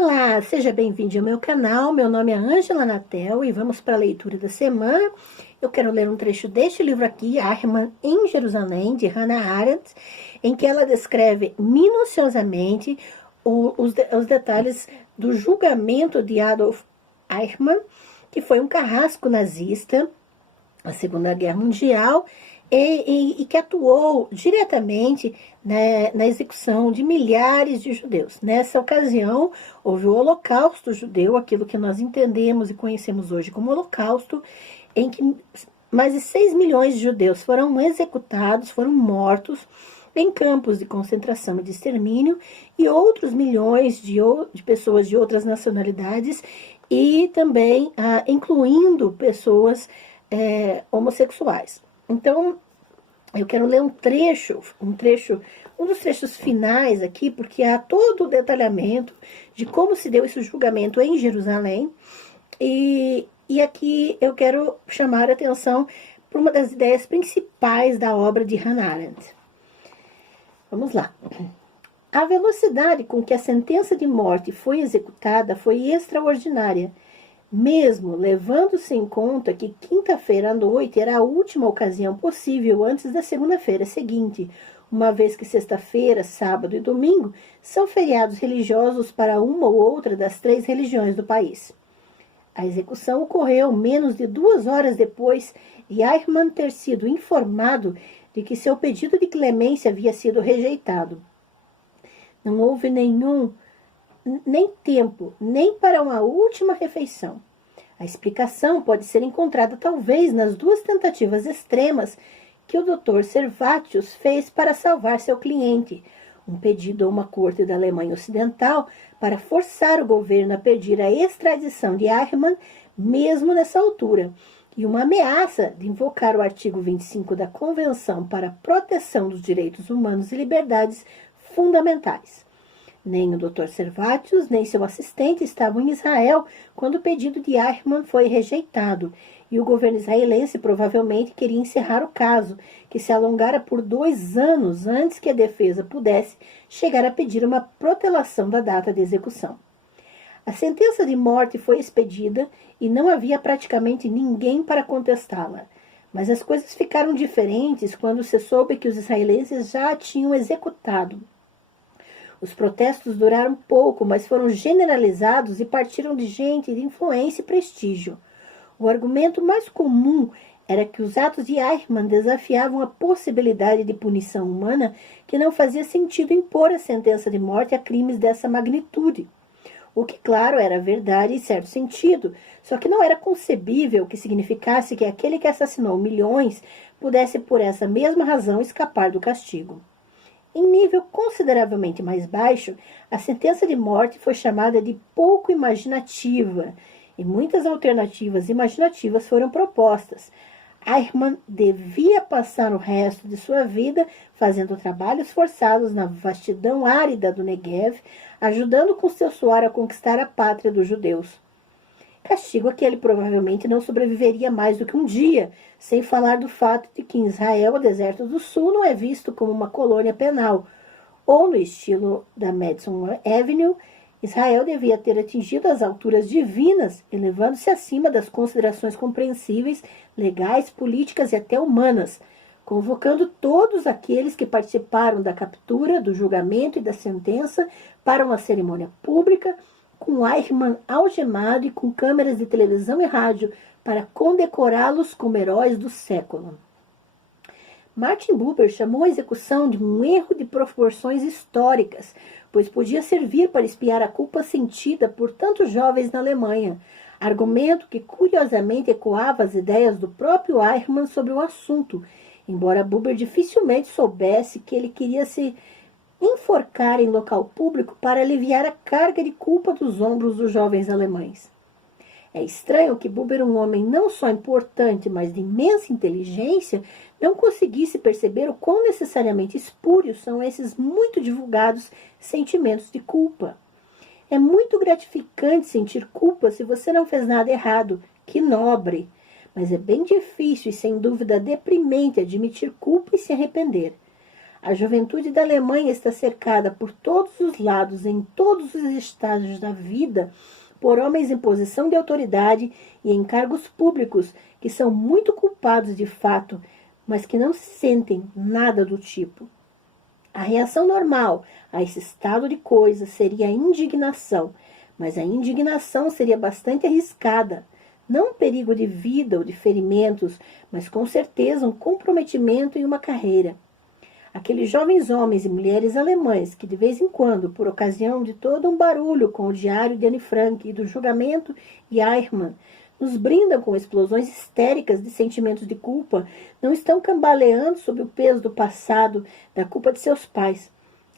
Olá, seja bem-vindo ao meu canal. Meu nome é Ângela Natel e vamos para a leitura da semana. Eu quero ler um trecho deste livro aqui, Eichmann em Jerusalém, de Hannah Arendt, em que ela descreve minuciosamente os detalhes do julgamento de Adolf Eichmann, que foi um carrasco nazista na Segunda Guerra Mundial e que atuou diretamente, né, na execução de milhares de judeus. Nessa ocasião, houve o Holocausto judeu, aquilo que nós entendemos e conhecemos hoje como Holocausto, em que mais de 6 milhões de judeus foram executados, foram mortos em campos de concentração e de extermínio, e outros milhões de pessoas de outras nacionalidades, e também incluindo pessoas homossexuais. Então, eu quero ler um dos trechos finais aqui, porque há todo o detalhamento de como se deu esse julgamento em Jerusalém. E aqui eu quero chamar a atenção para uma das ideias principais da obra de Hannah Arendt. Vamos lá. A velocidade com que a sentença de morte foi executada foi extraordinária, mesmo levando-se em conta que quinta-feira à noite era a última ocasião possível antes da segunda-feira seguinte, uma vez que sexta-feira, sábado e domingo são feriados religiosos para uma ou outra das 3 religiões do país. A execução ocorreu menos de 2 horas depois de Eichmann ter sido informado de que seu pedido de clemência havia sido rejeitado. Não houve nem tempo, nem para uma última refeição. A explicação pode ser encontrada talvez nas 2 tentativas extremas que o Dr. Servatius fez para salvar seu cliente, um pedido a uma corte da Alemanha Ocidental para forçar o governo a pedir a extradição de Eichmann, mesmo nessa altura, e uma ameaça de invocar o artigo 25 da Convenção para a Proteção dos Direitos Humanos e Liberdades Fundamentais. Nem o Dr. Servatius, nem seu assistente estavam em Israel quando o pedido de Eichmann foi rejeitado, e o governo israelense provavelmente queria encerrar o caso, que se alongara por 2 anos antes que a defesa pudesse chegar a pedir uma protelação da data de execução. A sentença de morte foi expedida e não havia praticamente ninguém para contestá-la, mas as coisas ficaram diferentes quando se soube que os israelenses já a tinham executado. Os protestos duraram pouco, mas foram generalizados e partiram de gente de influência e prestígio. O argumento mais comum era que os atos de Eichmann desafiavam a possibilidade de punição humana, que não fazia sentido impor a sentença de morte a crimes dessa magnitude. O que, claro, era verdade em certo sentido, só que não era concebível que significasse que aquele que assassinou milhões pudesse, por essa mesma razão, escapar do castigo. Em nível consideravelmente mais baixo, a sentença de morte foi chamada de pouco imaginativa, e muitas alternativas imaginativas foram propostas. Eichmann devia passar o resto de sua vida fazendo trabalhos forçados na vastidão árida do Negev, ajudando com seu suor a conquistar a pátria dos judeus. Castigo a que ele provavelmente não sobreviveria mais do que um dia, sem falar do fato de que em Israel o deserto do sul não é visto como uma colônia penal, ou no estilo da Madison Avenue, Israel devia ter atingido as alturas divinas, elevando-se acima das considerações compreensíveis, legais, políticas e até humanas, convocando todos aqueles que participaram da captura, do julgamento e da sentença para uma cerimônia pública, com Eichmann algemado e com câmeras de televisão e rádio para condecorá-los como heróis do século. Martin Buber chamou a execução de um erro de proporções históricas, pois podia servir para espiar a culpa sentida por tantos jovens na Alemanha, argumento que curiosamente ecoava as ideias do próprio Eichmann sobre o assunto, embora Buber dificilmente soubesse que ele queria se enforcar em local público para aliviar a carga de culpa dos ombros dos jovens alemães. É estranho que Buber, um homem não só importante, mas de imensa inteligência, não conseguisse perceber o quão necessariamente espúrios são esses muito divulgados sentimentos de culpa. É muito gratificante sentir culpa se você não fez nada errado, que nobre, mas é bem difícil e sem dúvida deprimente admitir culpa e se arrepender. A juventude da Alemanha está cercada por todos os lados, em todos os estágios da vida, por homens em posição de autoridade e em cargos públicos que são muito culpados de fato, mas que não sentem nada do tipo. A reação normal a esse estado de coisas seria a indignação, mas a indignação seria bastante arriscada. Não um perigo de vida ou de ferimentos, mas com certeza um comprometimento em uma carreira. Aqueles jovens homens e mulheres alemães que de vez em quando, por ocasião de todo um barulho com o diário de Anne Frank e do julgamento de Eichmann, nos brindam com explosões histéricas de sentimentos de culpa, não estão cambaleando sob o peso do passado, da culpa de seus pais.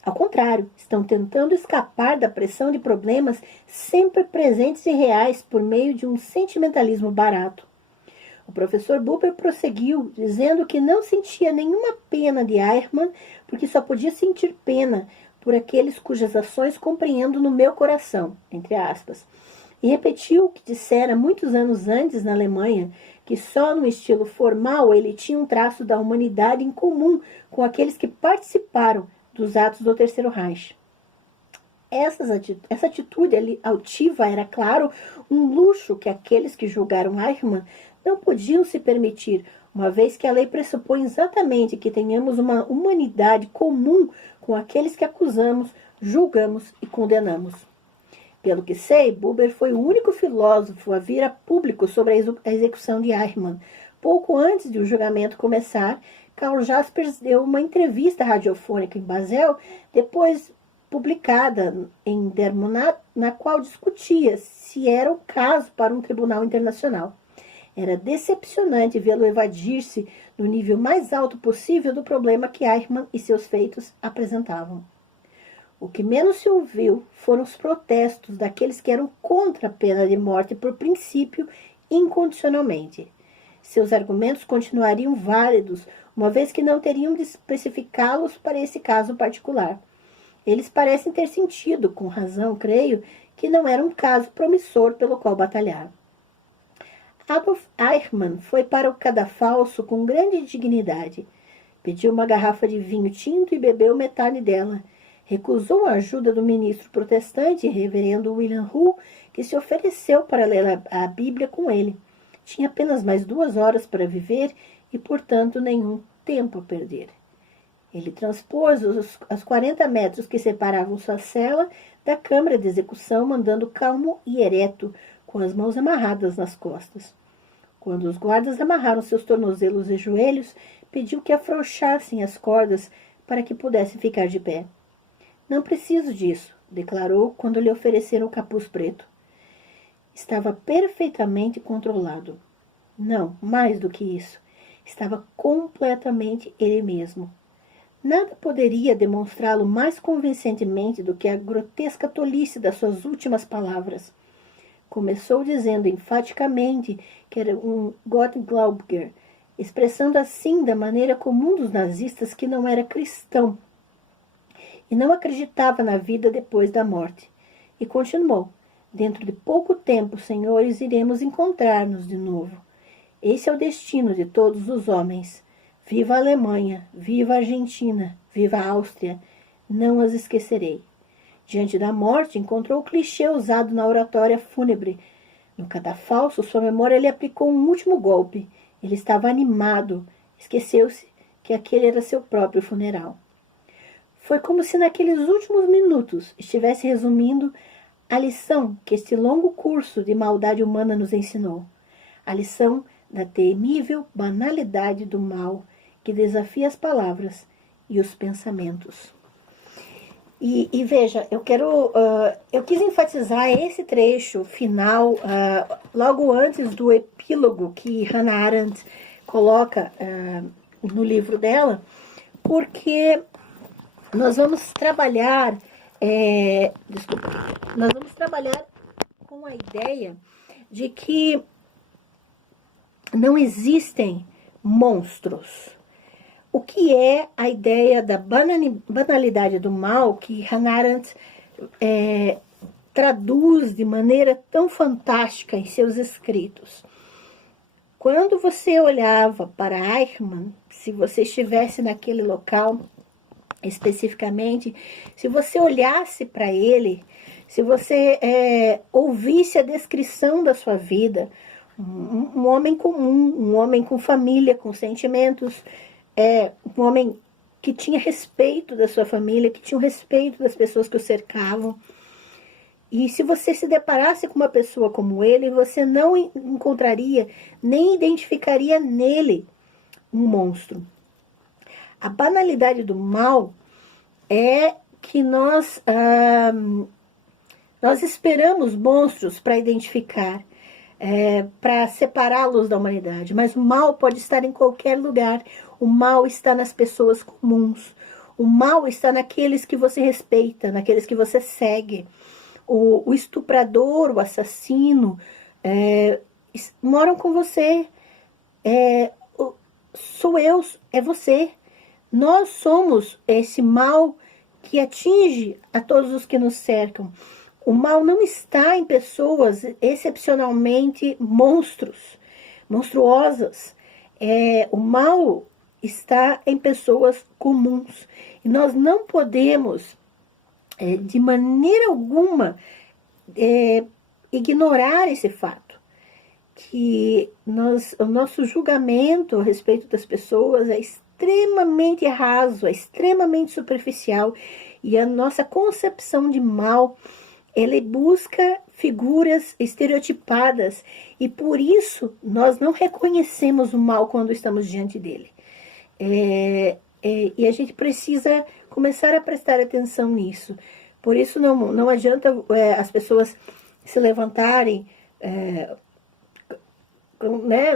Ao contrário, estão tentando escapar da pressão de problemas sempre presentes e reais por meio de um sentimentalismo barato. O professor Buber prosseguiu, dizendo que não sentia nenhuma pena de Eichmann, porque só podia sentir pena por aqueles cujas ações compreendo no meu coração, entre aspas. E repetiu o que dissera muitos anos antes na Alemanha, que só no estilo formal ele tinha um traço da humanidade em comum com aqueles que participaram dos atos do Terceiro Reich. Essa atitude altiva era, claro, um luxo que aqueles que julgaram Eichmann não podiam se permitir, uma vez que a lei pressupõe exatamente que tenhamos uma humanidade comum com aqueles que acusamos, julgamos e condenamos. Pelo que sei, Buber foi o único filósofo a vir a público sobre a execução de Eichmann. Pouco antes de o julgamento começar, Karl Jaspers deu uma entrevista radiofônica em Basel, depois publicada em Der Monat, na qual discutia se era o caso para um tribunal internacional. Era decepcionante vê-lo evadir-se no nível mais alto possível do problema que Eichmann e seus feitos apresentavam. O que menos se ouviu foram os protestos daqueles que eram contra a pena de morte por princípio incondicionalmente. Seus argumentos continuariam válidos, uma vez que não teriam de especificá-los para esse caso particular. Eles parecem ter sentido, com razão, creio, que não era um caso promissor pelo qual batalhar. Adolf Eichmann foi para o cadafalso com grande dignidade. Pediu uma garrafa de vinho tinto e bebeu metade dela. Recusou a ajuda do ministro protestante, reverendo William Hull, que se ofereceu para ler a Bíblia com ele. Tinha apenas mais 2 horas para viver e, portanto, nenhum tempo a perder. Ele transpôs os 40 metros que separavam sua cela da câmara de execução, mandando calmo e ereto, com as mãos amarradas nas costas. Quando os guardas amarraram seus tornozelos e joelhos, pediu que afrouxassem as cordas para que pudesse ficar de pé. Não preciso disso, declarou quando lhe ofereceram o capuz preto. Estava perfeitamente controlado. Não, mais do que isso. Estava completamente ele mesmo. Nada poderia demonstrá-lo mais convincentemente do que a grotesca tolice das suas últimas palavras. Começou dizendo enfaticamente que era um Gottgläubiger, expressando assim da maneira comum dos nazistas que não era cristão e não acreditava na vida depois da morte. E continuou: dentro de pouco tempo, senhores, iremos encontrar-nos de novo. Esse é o destino de todos os homens. Viva a Alemanha, viva a Argentina, viva a Áustria, não as esquecerei. Diante da morte, encontrou o clichê usado na oratória fúnebre. No cadafalso, sua memória lhe aplicou um último golpe. Ele estava animado. Esqueceu-se que aquele era seu próprio funeral. Foi como se naqueles últimos minutos estivesse resumindo a lição que este longo curso de maldade humana nos ensinou. A lição da temível banalidade do mal que desafia as palavras e os pensamentos. E veja, eu quis enfatizar esse trecho final logo antes do epílogo que Hannah Arendt coloca no livro dela, porque nós vamos trabalhar, nós vamos trabalhar com a ideia de que não existem monstros. O que é a ideia da banalidade do mal que Hannah Arendt traduz de maneira tão fantástica em seus escritos? Quando você olhava para Eichmann, se você estivesse naquele local, especificamente, se você olhasse para ele, se você ouvisse a descrição da sua vida, um homem comum, um homem com família, com sentimentos, um homem que tinha respeito da sua família, que tinha o respeito das pessoas que o cercavam. E se você se deparasse com uma pessoa como ele, você não encontraria, nem identificaria nele um monstro. A banalidade do mal é que nós esperamos monstros para identificar, para separá-los da humanidade. Mas o mal pode estar em qualquer lugar. O mal está nas pessoas comuns. O mal está naqueles que você respeita, naqueles que você segue. O estuprador, o assassino, moram com você. Sou eu, é você. Nós somos esse mal que atinge a todos os que nos cercam. O mal não está em pessoas excepcionalmente monstruosas. O mal está em pessoas comuns. E nós não podemos, de maneira alguma, ignorar esse fato. Que o nosso julgamento a respeito das pessoas é extremamente raso, é extremamente superficial. E a nossa concepção de mal, ele busca figuras estereotipadas. E por isso nós não reconhecemos o mal quando estamos diante dele. E a gente precisa começar a prestar atenção nisso. Por isso não adianta as pessoas se levantarem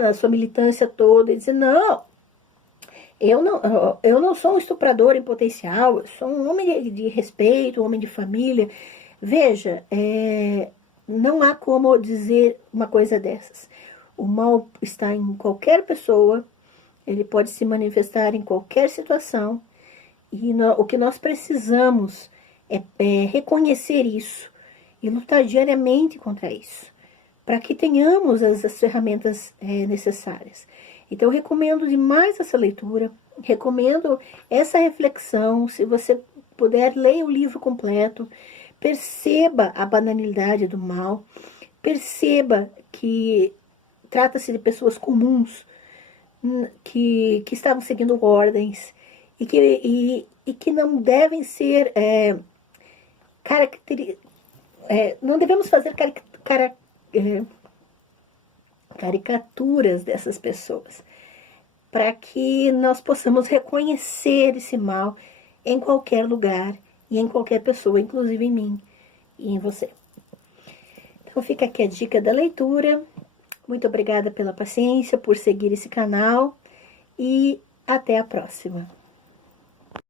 na sua militância toda e dizer, não, eu não sou um estuprador em potencial, eu sou um homem de respeito, um homem de família. Veja, não há como dizer uma coisa dessas. O mal está em qualquer pessoa, ele pode se manifestar em qualquer situação, e o que nós precisamos é reconhecer isso e lutar diariamente contra isso, para que tenhamos as ferramentas necessárias. Então, eu recomendo demais essa leitura, recomendo essa reflexão. Se você puder, leia o livro completo, perceba a banalidade do mal, perceba que trata-se de pessoas comuns, que estavam seguindo ordens, e que não devem ser não devemos fazer caricaturas dessas pessoas, para que nós possamos reconhecer esse mal em qualquer lugar e em qualquer pessoa, inclusive em mim e em você. Então fica aqui a dica da leitura. Muito obrigada pela paciência, por seguir esse canal, e até a próxima.